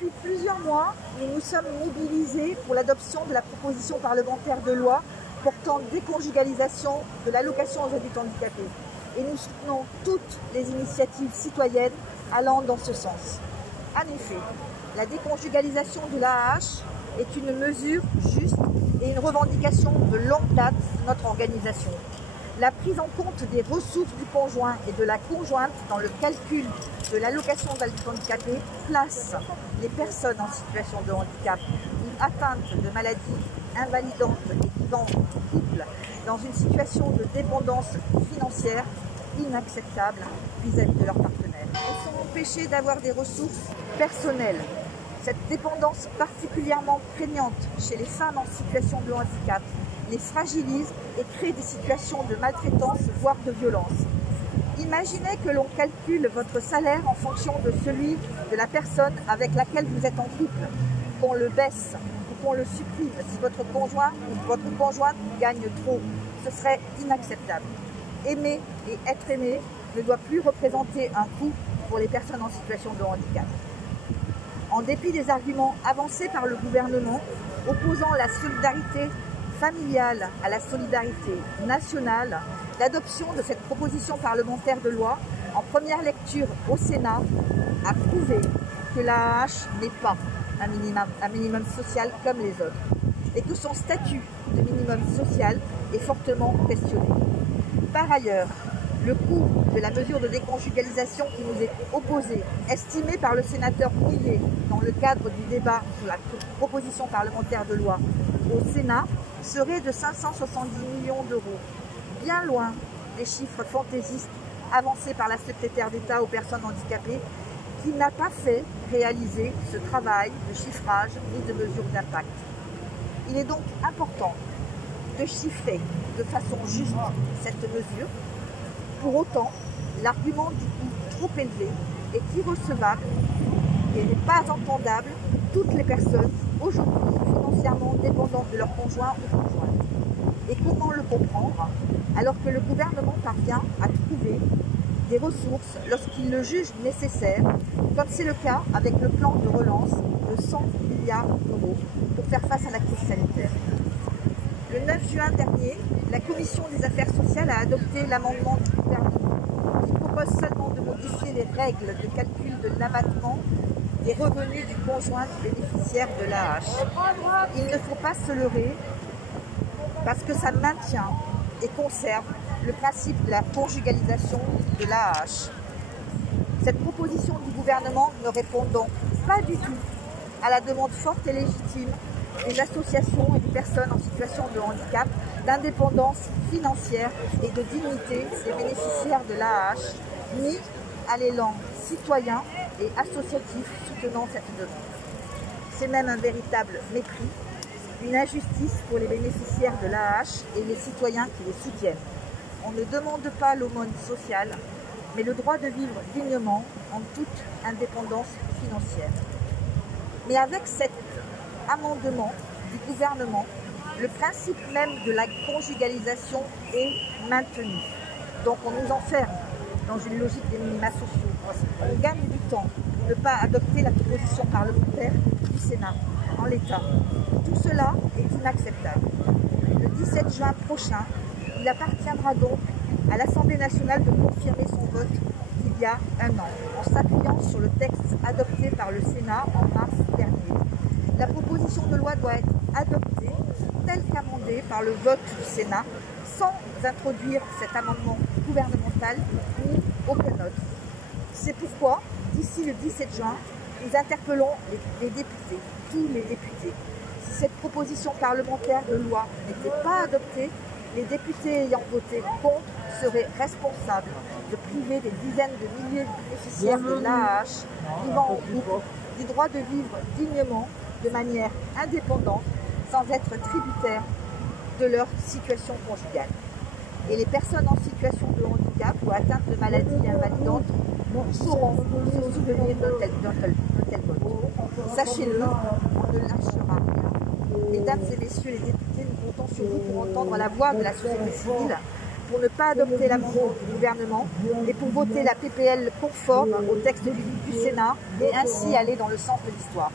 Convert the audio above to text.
Depuis plusieurs mois, nous nous sommes mobilisés pour l'adoption de la proposition parlementaire de loi portant déconjugalisation de l'allocation aux adultes handicapés. Et nous soutenons toutes les initiatives citoyennes allant dans ce sens. En effet, la déconjugalisation de l'AAH est une mesure juste et une revendication de longue date de notre organisation. La prise en compte des ressources du conjoint et de la conjointe dans le calcul de l'allocation d'adulte handicapé place les personnes en situation de handicap ou atteintes de maladies invalidantes et vivant en couple dans une situation de dépendance financière inacceptable vis-à-vis de leurs partenaires. Elles sont empêchées d'avoir des ressources personnelles. Cette dépendance particulièrement prégnante chez les femmes en situation de handicap les fragilise et crée des situations de maltraitance, voire de violence. Imaginez que l'on calcule votre salaire en fonction de celui de la personne avec laquelle vous êtes en couple, qu'on le baisse ou qu'on le supprime si votre conjoint ou votre conjointe gagne trop. Ce serait inacceptable. Aimer et être aimé ne doit plus représenter un coût pour les personnes en situation de handicap. En dépit des arguments avancés par le gouvernement opposant la solidarité familiale à la solidarité nationale, l'adoption de cette proposition parlementaire de loi en première lecture au Sénat a prouvé que l'AAH n'est pas un minimum social comme les autres et que son statut de minimum social est fortement questionné. Par ailleurs, le coût de la mesure de déconjugalisation qui nous est opposée, estimé par le sénateur Pouillet dans le cadre du débat sur la proposition parlementaire de loi au Sénat, serait de 570 millions d'euros, bien loin des chiffres fantaisistes avancés par la secrétaire d'État aux personnes handicapées qui n'a pas fait réaliser ce travail de chiffrage ni de mesure d'impact. Il est donc important de chiffrer de façon juste cette mesure. Pour autant, l'argument du coût trop élevé est irrecevable et n'est pas entendable pour toutes les personnes aujourd'hui financièrement dépendantes de leur conjoint ou conjointe. Et comment le comprendre alors que le gouvernement parvient à trouver des ressources lorsqu'il le juge nécessaire, comme c'est le cas avec le plan de relance de 100 milliards d'euros pour faire face à la crise sanitaire. Le 9 juin dernier, la Commission des affaires sociales a adopté l'amendement du gouvernement qui propose seulement de modifier les règles de calcul de l'abattement des revenus du conjoint du bénéficiaire de l'AAH. Il ne faut pas se leurrer parce que ça maintient et conserve le principe de la conjugalisation de l'AAH. Cette proposition du gouvernement ne répond donc pas du tout à la demande forte et légitime des associations et des personnes en situation de handicap, d'indépendance financière et de dignité des bénéficiaires de l'AAH, ni à l'élan citoyen et associatif soutenant cette demande. C'est même un véritable mépris, une injustice pour les bénéficiaires de l'AAH et les citoyens qui les soutiennent. On ne demande pas l'aumône sociale, mais le droit de vivre dignement en toute indépendance financière. Mais avec cet amendement du gouvernement, le principe même de la conjugalisation est maintenu. Donc on nous enferme dans une logique des minima sociaux. On gagne du temps pour ne pas adopter la proposition parlementaire du Sénat en l'état. Tout cela est inacceptable. Le 17 juin prochain, il appartiendra donc à l'Assemblée nationale de confirmer son vote d'il y a un an, en s'appuyant sur le texte adopté par le Sénat en mars dernier. La proposition de loi doit être adoptée telle qu'amendée par le vote du Sénat, sans introduire cet amendement gouvernemental ni aucun autre. C'est pourquoi, d'ici le 17 juin, nous interpellons les députés, tous les députés. Si cette proposition parlementaire de loi n'était pas adoptée, les députés ayant voté contre seraient responsables de priver des dizaines de milliers de bénéficiaires de l'AAH vivant en groupe du droit de vivre dignement, de manière indépendante, sans être tributaires de leur situation conjugale. Et les personnes en situation de handicap ou atteintes de maladies invalidantes sauront se souvenir d'un tel vote. Sachez-le, on ne lâchera rien. Mesdames et messieurs les députés, nous comptons sur vous pour entendre la voix de la société civile, pour ne pas adopter l'amendement du gouvernement et pour voter la PPL conforme au texte du Sénat et ainsi aller dans le sens de l'histoire.